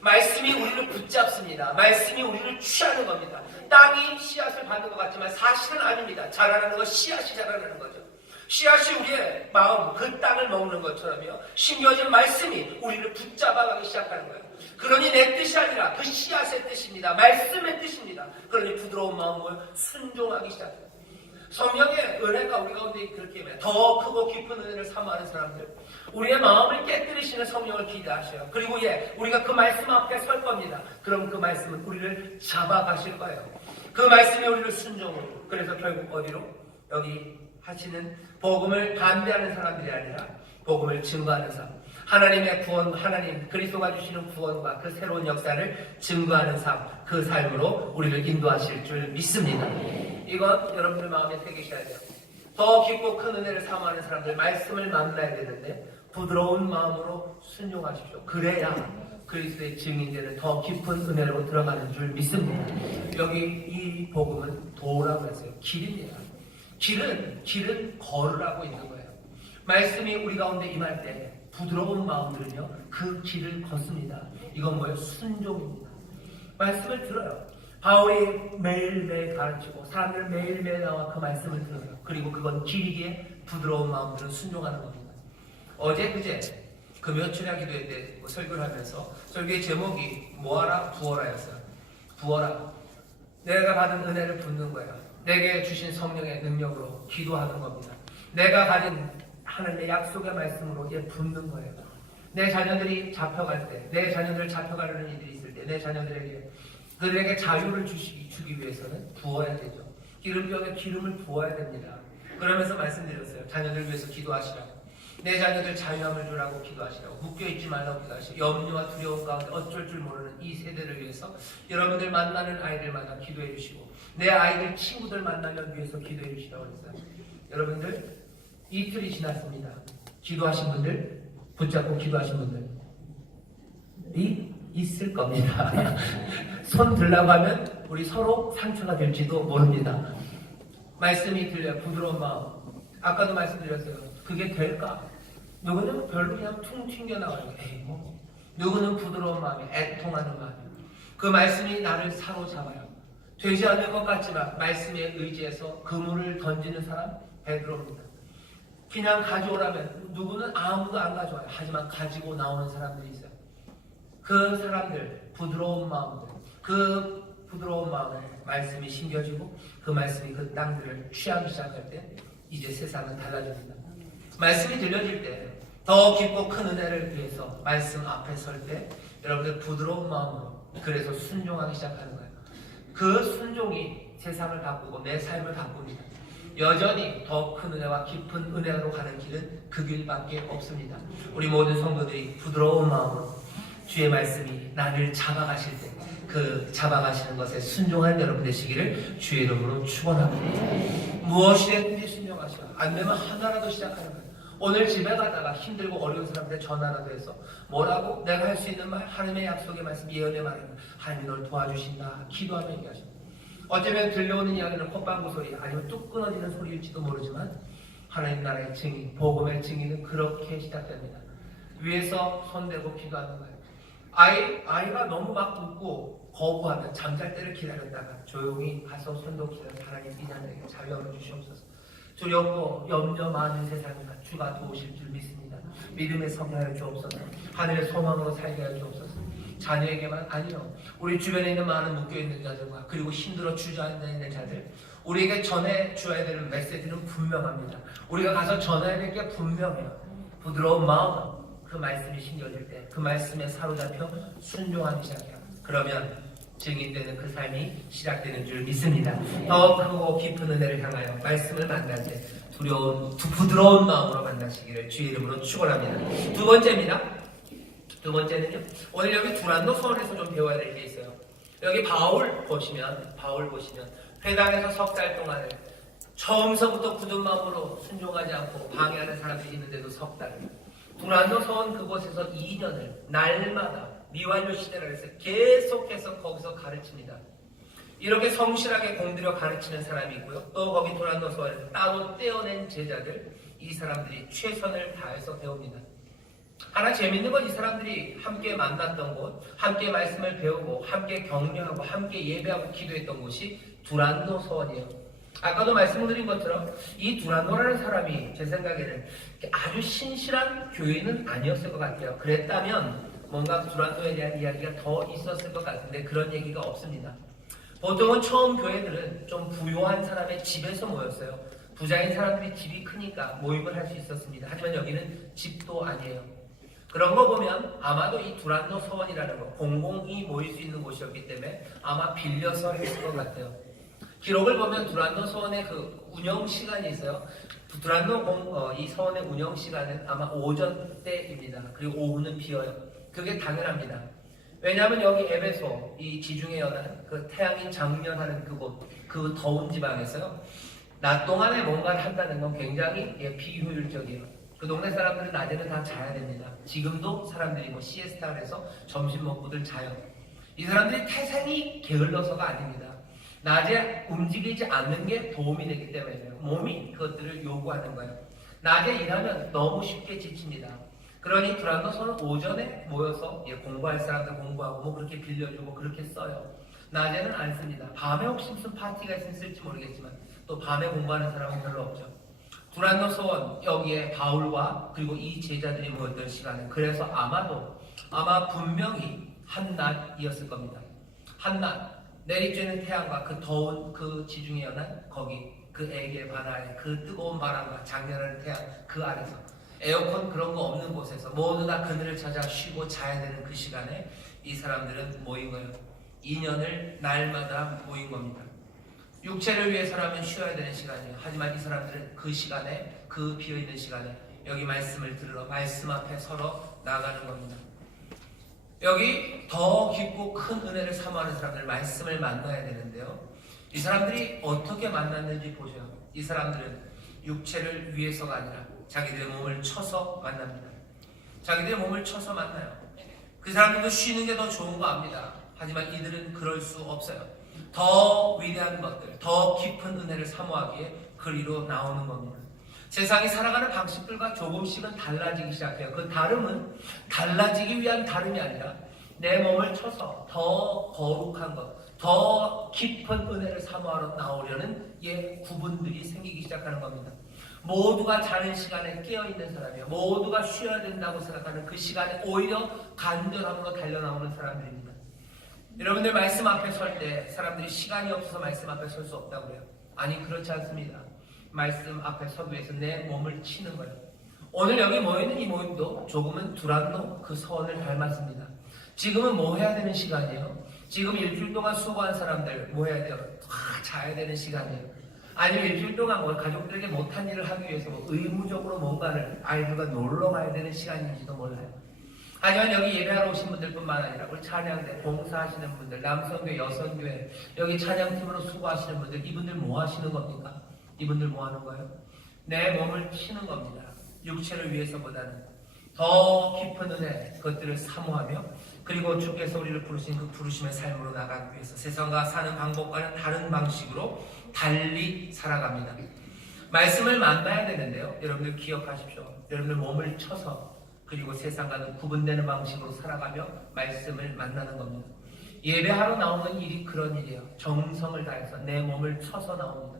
말씀이 우리를 붙잡습니다. 말씀이 우리를 취하는 겁니다. 땅이 씨앗을 받는 것 같지만 사실은 아닙니다. 자라나는 건 씨앗이 자라나는 거죠. 씨앗이 우리의 마음, 그 땅을 먹는 것처럼요. 심겨진 말씀이 우리를 붙잡아가기 시작하는 거예요. 그러니 내 뜻이 아니라 그 씨앗의 뜻입니다. 말씀의 뜻입니다. 그러니 부드러운 마음을 순종하기 시작해요. 성령의 은혜가 우리 가운데 그렇게 하면 더 크고 깊은 은혜를 사모하는 사람들, 우리의 마음을 깨뜨리시는 성령을 기대하셔요. 그리고 우리가 그 말씀 앞에 설 겁니다. 그럼 그 말씀은 우리를 잡아가실 거예요. 그 말씀이 우리를 순종으로. 그래서 결국 어디로? 여기 하시는 복음을 반대하는 사람들이 아니라 복음을 증거하는 사람, 하나님의 구원, 하나님 그리스도가 주시는 구원과 그 새로운 역사를 증거하는 삶, 그 삶으로 우리를 인도하실 줄 믿습니다. 이건 여러분들 마음에 새기셔야 돼요. 더 깊고 큰 은혜를 사모하는 사람들 말씀을 만나야 되는데 부드러운 마음으로 순종하십시오. 그래야 그리스도의 증인들은 더 깊은 은혜로 들어가는 줄 믿습니다. 여기 이 복음은 도라고 했어요. 길입니다. 길은 걸으라고 있는 거예요. 말씀이 우리 가운데 임할 때 부드러운 마음들은요 그 길을 걷습니다. 이건 뭐예요? 순종입니다. 말씀을 들어요. 바울이 매일매일 가르치고 사람들 매일매일 나와 그 말씀을 들어요. 그리고 그건 길이기에 부드러운 마음들은 순종하는 겁니다. 어제 그제 금요철야 기도회 때 설교를 하면서 설교의 제목이 뭐하라 부어라였어요. 부어라. 내가 받은 은혜를 붓는 거예요. 내게 주신 성령의 능력으로 기도하는 겁니다. 내가 가진 하나님의 약속의 말씀으로 이제 붓는 거예요. 내 자녀들이 잡혀갈 때, 내 자녀들을 잡혀가려는 이들이 있을 때, 내 자녀들에게 그들에게 자유를 주기 위해서는 부어야 되죠. 기름병에 기름을 부어야 됩니다. 그러면서 말씀드렸어요. 자녀들 위해서 기도하시라고. 내 자녀들 자유함을 주라고 기도하시라고. 묶여있지 말라고 기도하시라고. 염려와 두려움 가운데 어쩔 줄 모르는 이 세대를 위해서 여러분들 만나는 아이들마다 기도해 주시고 내 아이들 친구들 만나면 위해서 기도해 주시라고 했어요. 여러분들 이틀이 지났습니다. 기도하신 분들, 붙잡고 기도하신 분들이 있을 겁니다. 손 들라고 하면 우리 서로 상처가 될지도 모릅니다. 말씀이 들려요. 부드러운 마음. 아까도 말씀드렸어요. 그게 될까? 누구는 별로 그냥 퉁 튕겨나와요. 에이 뭐. 누구는 부드러운 마음이 애통하는 마음. 그 말씀이 나를 사로잡아요. 되지 않을 것 같지만 말씀에 의지해서 그물을 던지는 사람 베드로입니다. 그냥 가져오라면 누구는 아무도 안 가져와요. 하지만 가지고 나오는 사람들이 있어요. 그 사람들 부드러운 마음들, 그 부드러운 마음에 말씀이 심겨지고 그 말씀이 그 땅들을 취하기 시작할 때 이제 세상은 달라집니다. 말씀이 들려질 때 더 깊고 큰 은혜를 위해서 말씀 앞에 설 때 여러분들 부드러운 마음으로 그래서 순종하기 시작하는 거예요. 그 순종이 세상을 바꾸고 내 삶을 바꿉니다. 여전히 더 큰 은혜와 깊은 은혜로 가는 길은 그 길밖에 없습니다. 우리 모든 성도들이 부드러운 마음으로 주의 말씀이 나를 잡아가실 때 그 잡아가시는 것에 순종한 여러분 되시기를 주의 이름으로 축원합니다. 무엇이든지 순종하시라. 안 되면 하나라도 시작하는 거예요. 오늘 집에 가다가 힘들고 어려운 사람한테 전화라도 해서 뭐라고? 내가 할 수 있는 말, 하나님의 약속의 말씀, 예언의 말은 하나님이 널 도와주신다. 기도하며 얘기하십니다. 어쩌면 들려오는 이야기는 콧방구 소리 아니면 뚝 끊어지는 소리일지도 모르지만 하나님 나라의 증인, 복음의 증인은 그렇게 시작됩니다. 위에서 손대고 기도하는 거예요. 아이가 너무 막 웃고 거부하면 잠잘 때를 기다렸다가 조용히 가서 손도 기다려 하나님 이 자녀에게 자유함을 주시옵소서. 두렵고 염려 많은 세상이나 주가 도우실 줄 믿습니다. 믿음의 성령을 주옵소서. 하늘의 소망으로 살게 하여 주옵소서. 자녀에게만 아니요 우리 주변에 있는 많은 묶여있는 자들과 그리고 힘들어 주저앉아있는 자들 우리에게 전해 주어야 되는 메시지는 분명합니다. 우리가 가서 전해야 될 게 분명해요. 부드러운 마음 그 말씀이 심겨질 때 그 말씀에 사로잡혀 순종하기 시작해요. 그러면 증인되는 그 삶이 시작되는 줄 믿습니다. 더 크고 깊은 은혜를 향하여 말씀을 만날 때 부드러운 마음으로 만나시기를 주의 이름으로 축원합니다. 두 번째입니다. 두 번째는요. 오늘 여기 두란노 서원에서 좀 배워야 될 게 있어요. 여기 바울 보시면 회당에서 석 달 동안에 처음서부터 굳은 마음으로 순종하지 않고 방해하는 사람들이 있는데도 석 달. 두란노 서원 그곳에서 2년을 날마다 미완료 시대라 해서 계속해서 거기서 가르칩니다. 이렇게 성실하게 공들여 가르치는 사람이 있고요. 또 거기 두란노 서원에서 따로 떼어낸 제자들 이 사람들이 최선을 다해서 배웁니다. 하나 재밌는 건 이 사람들이 함께 만났던 곳, 함께 말씀을 배우고 함께 격려하고 함께 예배하고 기도했던 곳이 두란노 서원이에요. 아까도 말씀드린 것처럼 이 두란노라는 사람이 제 생각에는 아주 신실한 교인은 아니었을 것 같아요. 그랬다면 뭔가 두란노에 대한 이야기가 더 있었을 것 같은데 그런 얘기가 없습니다. 보통은 처음 교회들은 좀 부유한 사람의 집에서 모였어요. 부자인 사람들이 집이 크니까 모임을 할 수 있었습니다. 하지만 여기는 집도 아니에요. 그런 거 보면 아마도 이 두란노 서원이라는 거 공공이 모일 수 있는 곳이었기 때문에 아마 빌려서 했을 것 같아요. 기록을 보면 두란노 서원의 그 운영 시간이 있어요. 두란노 이 서원의 운영 시간은 아마 오전 때입니다. 그리고 오후는 비어요. 그게 당연합니다. 왜냐하면 여기 에베소 이 지중해 연안 그 태양이 장렬하는 그곳 그 더운 지방에서요. 낮 동안에 뭔가를 한다는 건 굉장히 비효율적이에요. 그 동네 사람들은 낮에는 다 자야 됩니다. 지금도 사람들이 뭐 시에스타를 해서 점심 먹고들 자요. 이 사람들이 태생이 게을러서가 아닙니다. 낮에 움직이지 않는 게 도움이 되기 때문에요. 몸이 그것들을 요구하는 거예요. 낮에 일하면 너무 쉽게 지칩니다. 그러니 두란노서는 오전에 모여서 공부할 사람들 공부하고 뭐 그렇게 빌려주고 그렇게 써요. 낮에는 안 씁니다. 밤에 혹시 무슨 파티가 있으면 쓸지 모르겠지만 또 밤에 공부하는 사람은 별로 없죠. 두란노서원 여기에 바울과 그리고 이 제자들이 모였던 시간은 그래서 아마 분명히 한낮이었을 겁니다. 한낮 내리쬐는 태양과 그 더운 그 지중해 연안 거기 그 에게 바다에 그 뜨거운 바람과 장렬하는 태양 그 아래서 에어컨 그런 거 없는 곳에서 모두 다 그늘을 찾아 쉬고 자야 되는 그 시간에 이 사람들은 모인 거예요. 2년을 날마다 모인 겁니다. 육체를 위해서라면 쉬어야 되는 시간이에요. 하지만 이 사람들은 그 시간에 그 비어있는 시간에 여기 말씀을 들으러 말씀 앞에 서로 나가는 겁니다. 여기 더 깊고 큰 은혜를 사모하는 사람들 말씀을 만나야 되는데요. 이 사람들이 어떻게 만났는지 보세요. 이 사람들은 육체를 위해서가 아니라 자기들의 몸을 쳐서 만납니다. 자기들의 몸을 쳐서 만나요. 그 사람들도 쉬는 게 더 좋은 거 압니다. 하지만 이들은 그럴 수 없어요. 더 위대한 것들, 더 깊은 은혜를 사모하기에 그리로 나오는 겁니다. 세상이 살아가는 방식들과 조금씩은 달라지기 시작해요. 그 다름은 달라지기 위한 다름이 아니라 내 몸을 쳐서 더 거룩한 것, 더 깊은 은혜를 사모하러 나오려는 구분들이 생기기 시작하는 겁니다. 모두가 자는 시간에 깨어있는 사람이에요. 모두가 쉬어야 된다고 생각하는 그 시간에 오히려 간절함으로 달려나오는 사람들입니다. 여러분들 말씀 앞에 설 때 사람들이 시간이 없어서 말씀 앞에 설 수 없다고 해요. 아니 그렇지 않습니다. 말씀 앞에 서기 위해서 내 몸을 치는 거예요. 오늘 여기 모이는 이 모임도 조금은 두란노 그 서원을 닮았습니다. 지금은 뭐 해야 되는 시간이에요? 지금 일주일 동안 수고한 사람들 뭐 해야 돼요? 자야 되는 시간이에요. 아니면 일주일 동안 뭐 가족들에게 못한 일을 하기 위해서 뭐 의무적으로 뭔가를 아이들과 놀러 가야 되는 시간인지도 몰라요. 하지만 여기 예배하러 오신 분들뿐만 아니라 우리 찬양대 봉사하시는 분들, 남성교회, 여성교회, 여기 찬양팀으로 수고하시는 분들, 이분들 뭐 하시는 겁니까? 이분들 뭐 하는 거예요? 내 몸을 치는 겁니다. 육체를 위해서보다는 더 깊은 은혜 그것들을 사모하며 그리고 주께서 우리를 부르신 그 부르심의 삶으로 나가기 위해서 세상과 사는 방법과는 다른 방식으로 달리 살아갑니다. 말씀을 만나야 되는데요. 여러분들 기억하십시오. 여러분들 몸을 쳐서 그리고 세상과는 구분되는 방식으로 살아가며 말씀을 만나는 겁니다. 예배하러 나오는 일이 그런 일이에요. 정성을 다해서 내 몸을 쳐서 나옵니다.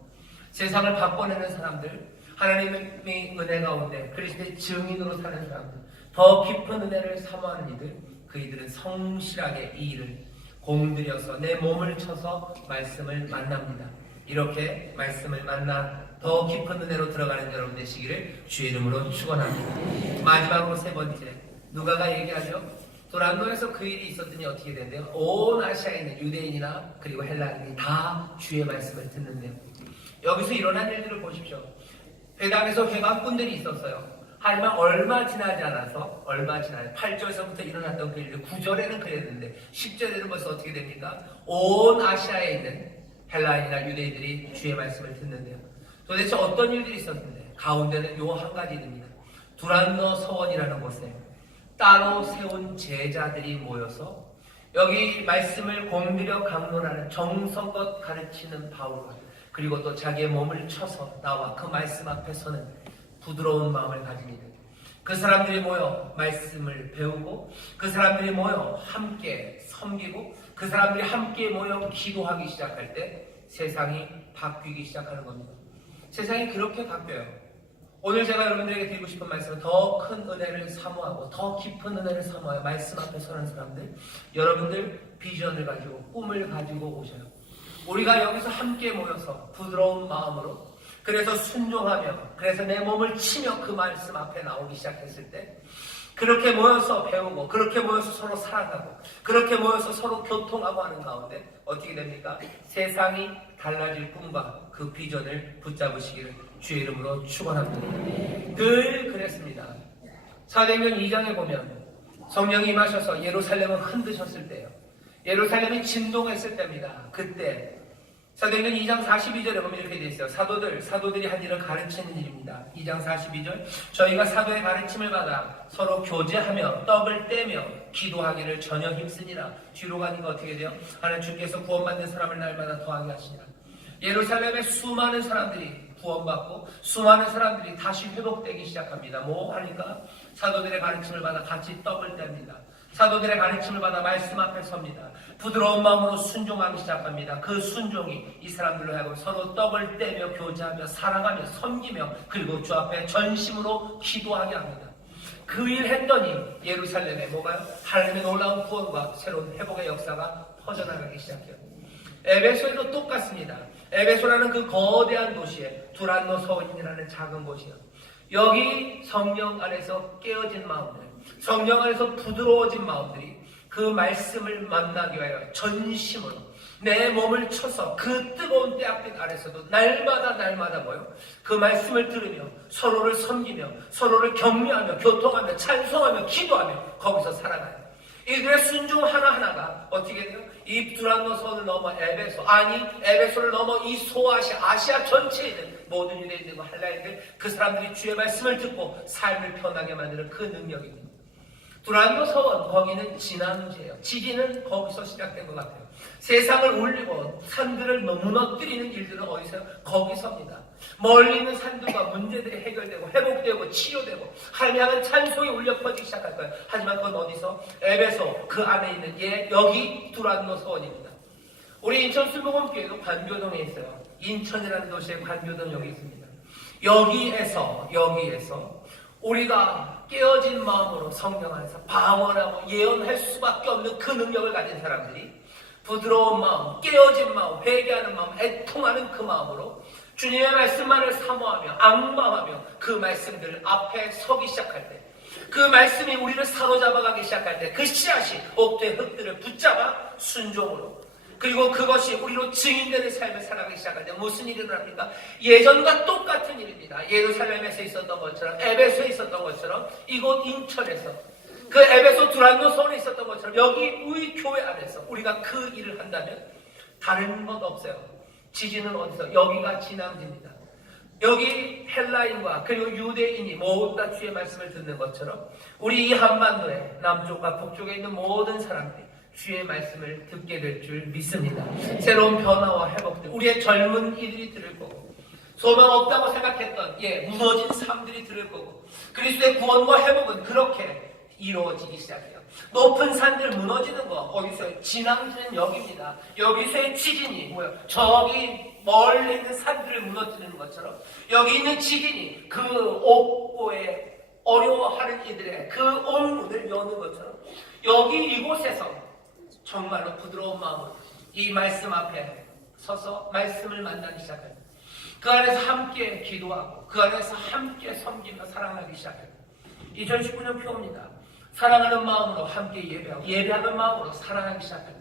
세상을 바꿔내는 사람들, 하나님의 은혜 가운데 그리스도의 증인으로 사는 사람들, 더 깊은 은혜를 사모하는 이들, 그 이들은 성실하게 이 일을 공들여서 내 몸을 쳐서 말씀을 만납니다. 이렇게 말씀을 만나 더 깊은 은혜로 들어가는 여러분 되시기를 주의 이름으로 축원합니다. 마지막으로 세 번째, 누가가 얘기하죠. 두란노에서 그 일이 있었더니 어떻게 된대요? 온 아시아에 있는 유대인이나 그리고 헬라인이 다 주의 말씀을 듣는데요. 여기서 일어난 일들을 보십시오. 회당에서 회관꾼들이 있었어요. 하지만 얼마 지나지 않아서 8절에서부터 일어났던 그 일들 9절에는 그랬는데 10절에는 벌써 어떻게 됩니까? 온 아시아에 있는 헬라인이나 유대인들이 주의 말씀을 듣는데요. 도대체 어떤 일들이 있었는데 가운데는 요 한 가지 일입니다. 두란노 서원이라는 곳에 따로 세운 제자들이 모여서 여기 말씀을 공들여 강론하는 정성껏 가르치는 바울과 그리고 또 자기의 몸을 쳐서 나와 그 말씀 앞에 서는 부드러운 마음을 가진 이들, 그 사람들이 모여 말씀을 배우고 그 사람들이 모여 함께 섬기고 그 사람들이 함께 모여 기도하기 시작할 때 세상이 바뀌기 시작하는 겁니다. 세상이 그렇게 바뀌어요. 오늘 제가 여러분들에게 드리고 싶은 말씀은 더 큰 은혜를 사모하고 더 깊은 은혜를 사모하여 말씀 앞에 서는 사람들, 여러분들 비전을 가지고 꿈을 가지고 오셔요. 우리가 여기서 함께 모여서 부드러운 마음으로 그래서 순종하며 그래서 내 몸을 치며 그 말씀 앞에 나오기 시작했을 때 그렇게 모여서 배우고 그렇게 모여서 서로 살아가고 그렇게 모여서 서로 교통하고 하는 가운데 어떻게 됩니까? 세상이 달라질 꿈과 그 비전을 붙잡으시기를 주의 이름으로 축원합니다. 늘 그랬습니다. 사도행전 2장에 보면 성령이 임하셔서 예루살렘을 흔드셨을 때요. 예루살렘이 진동했을 때입니다. 그때 사도행전 2장 42절에 보면 이렇게 되어 있어요. 사도들이 한 일을 가르치는 일입니다. 2장 42절, 저희가 사도의 가르침을 받아 서로 교제하며 떡을 떼며 기도하기를 전혀 힘쓰니라. 뒤로 가니까 어떻게 돼요? 하나님 주께서 구원받는 사람을 날마다 더하게 하시니라. 예루살렘에 수많은 사람들이 구원받고 수많은 사람들이 다시 회복되기 시작합니다. 뭐 하니까? 사도들의 가르침을 받아 같이 떡을 뗍니다. 사도들의 가르침을 받아 말씀 앞에 섭니다. 부드러운 마음으로 순종하기 시작합니다. 그 순종이 이 사람들로 하여금 서로 떡을 떼며 교제하며 사랑하며 섬기며 그리고 주 앞에 전심으로 기도하게 합니다. 그 일 했더니 예루살렘에 뭐가요? 하나님의 놀라운 구원과 새로운 회복의 역사가 퍼져나가기 시작해요. 에베소에도 똑같습니다. 에베소라는 그 거대한 도시에 두란노 서원이라는 작은 곳이요. 여기 성령 안에서 깨어진 마음들, 성령 안에서 부드러워진 마음들이 그 말씀을 만나기 위하여 전심으로 내 몸을 쳐서 그 뜨거운 때학빛 아래서도 날마다 뭐요? 그 말씀을 들으며 서로를 섬기며 서로를 격려하며 교통하며 찬송하며 기도하며 거기서 살아가요. 이들의 순종 하나하나가 어떻게 돼요? 이 두란노 선을 넘어 에베소를 넘어 이 아시아 전체에 있는 모든 유대인들과 할라인들, 그 사람들이 주의 말씀을 듣고 삶을 편하게 만드는 그 능력입니다. 두란노 서원, 거기는 지난주예요. 지진은 거기서 시작된 것 같아요. 세상을 울리고 산들을 무너뜨리는 일들은 어디서요? 거기서입니다. 멀리 있는 산들과 문제들이 해결되고 회복되고 치료되고 하나님 향한 찬송이 울려 퍼지기 시작할 거예요. 하지만 그건 어디서? 에베소 그 안에 있는 여기 두란노 서원입니다. 우리 인천 순복음교회도 관교동에 있어요. 인천이라는 도시에 관교동 여기 있습니다. 여기에서 우리가 깨어진 마음으로 성령 안에서 방언하고 예언할 수밖에 없는 그 능력을 가진 사람들이 부드러운 마음, 깨어진 마음, 회개하는 마음, 애통하는 그 마음으로 주님의 말씀만을 사모하며 앙망하며 그 말씀들 앞에 서기 시작할 때, 그 말씀이 우리를 사로잡아가기 시작할 때 그 씨앗이 옥토의 흙들을 붙잡아 순종으로, 그리고 그것이 우리로 증인되는 삶을 살아가기 시작할 때 무슨 일이 일어납니까? 예전과 똑같은 일입니다. 예루살렘에서 있었던 것처럼, 에베소에 있었던 것처럼, 이곳 인천에서 그 에베소 두란노 서원에 있었던 것처럼 여기 우리 교회 안에서 우리가 그 일을 한다면 다른 것 없어요. 지지는 어디서? 여기가 진앙지입니다. 여기 헬라인과 그리고 유대인이 모두 다 주의 말씀을 듣는 것처럼 우리 이 한반도에 남쪽과 북쪽에 있는 모든 사람들이 주의 말씀을 듣게 될 줄 믿습니다. 새로운 변화와 회복들, 우리의 젊은 이들이 들을 거고, 소망 없다고 생각했던 무너진 삶들이 들을 거고, 그리스도의 구원과 회복은 그렇게 이루어지기 시작해요. 높은 산들 무너지는 거 어디서? 진앙지는 여기입니다. 여기서의 지진이 뭐예요? 저기 멀리 있는 산들을 무너뜨리는 것처럼 여기 있는 지진이 그 옥고에 어려워하는 이들의 그 옥문을 여는 것처럼 여기 이곳에서 정말로 부드러운 마음으로 이 말씀 앞에 서서 말씀을 만나기 시작합니다. 그 안에서 함께 기도하고 그 안에서 함께 섬기며 사랑하기 시작합니다. 2019년 표입니다. 사랑하는 마음으로 함께 예배하고 예배하는 마음으로 사랑하기 시작합니다.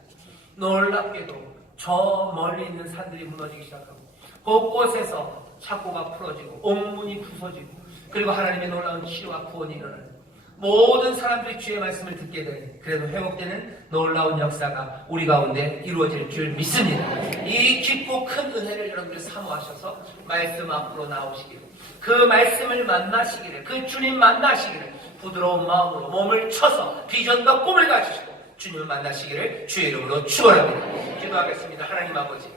놀랍게도 저 멀리 있는 산들이 무너지기 시작하고 곳곳에서 착고가 풀어지고 옥문이 부서지고 그리고 하나님의 놀라운 치유와 구원이 일어나는 모든 사람들이 주의 말씀을 듣게 되는, 그래도 회복되는 놀라운 역사가 우리 가운데 이루어질 줄 믿습니다. 이 깊고 큰 은혜를 여러분들 사모하셔서 말씀 앞으로 나오시기를, 그 말씀을 만나시기를, 그 주님 만나시기를 부드러운 마음으로 몸을 쳐서 비전과 꿈을 가지시고 주님을 만나시기를 주의 이름으로 축원합니다. 기도하겠습니다. 하나님 아버지,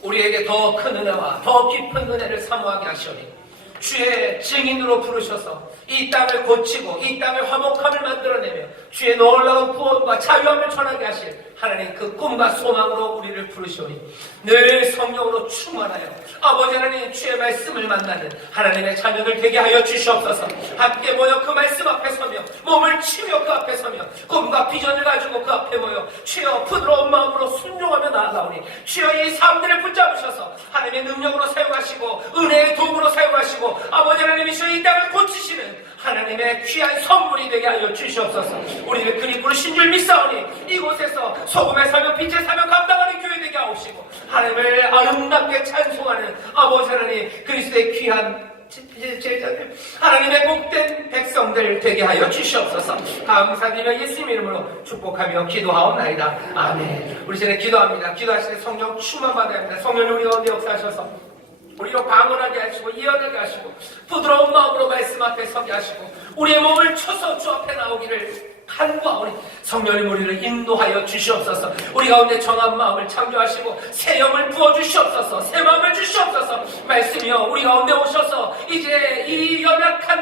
우리에게 더 큰 은혜와 더 깊은 은혜를 사모하게 하시오니 주의 증인으로 부르셔서 이 땅을 고치고 이 땅을 화목함을 만들어내며 주의 놀라운 구원과 자유함을 전하게 하실 하나님 그 꿈과 소망으로 우리를 부르시오니 늘 성령으로 충만하여 아버지 하나님 주의 말씀을 만나는 하나님의 자녀들 되게 하여 주시옵소서. 함께 모여 그 말씀 앞에 서며 몸을 치며 그 앞에 서며 꿈과 비전을 가지고 그 앞에 모여 주여 부드러운 마음으로 순종하며 나아가오니 주여 이 삶들을 붙잡으셔서 하나님의 능력으로 사용하시고 은혜의 도구로 사용하시고 아버지 하나님이 주여 이 땅을 고치시는 하나님의 귀한 선물이 되게 하여 주시옵소서. 우리를 그리 부르신 줄 믿사오니 이곳에서 소금의 사명 빛의 사명 감당하는 교회 되게 하옵시고 하나님을 아름답게 찬송하는 아버지 하나님 그리스도의 귀한 제자들, 하나님의 복된 백성들 되게 하여 주시옵소서. 감사드리며 예수님 이름으로 축복하며 기도하옵나이다. 아멘. 우리 전에 기도합니다. 기도하실 때 성령 충만 받아야 합니다. 성령님 우리 가운데 역사하셔서 우리로 방언하게 하시고 이어나게 하시고 부드러운 마음으로 말씀 앞에 서게 하시고 우리의 몸을 쳐서 주 앞에 나오기를 간구하오니 성령님 우리를 인도하여 주시옵소서. 우리 가운데 정한 마음을 창조하시고 새 영을 부어주시옵소서. 새 마음을 주시옵소서. 말씀이여 우리 가운데 오셔서 이제 이 연약한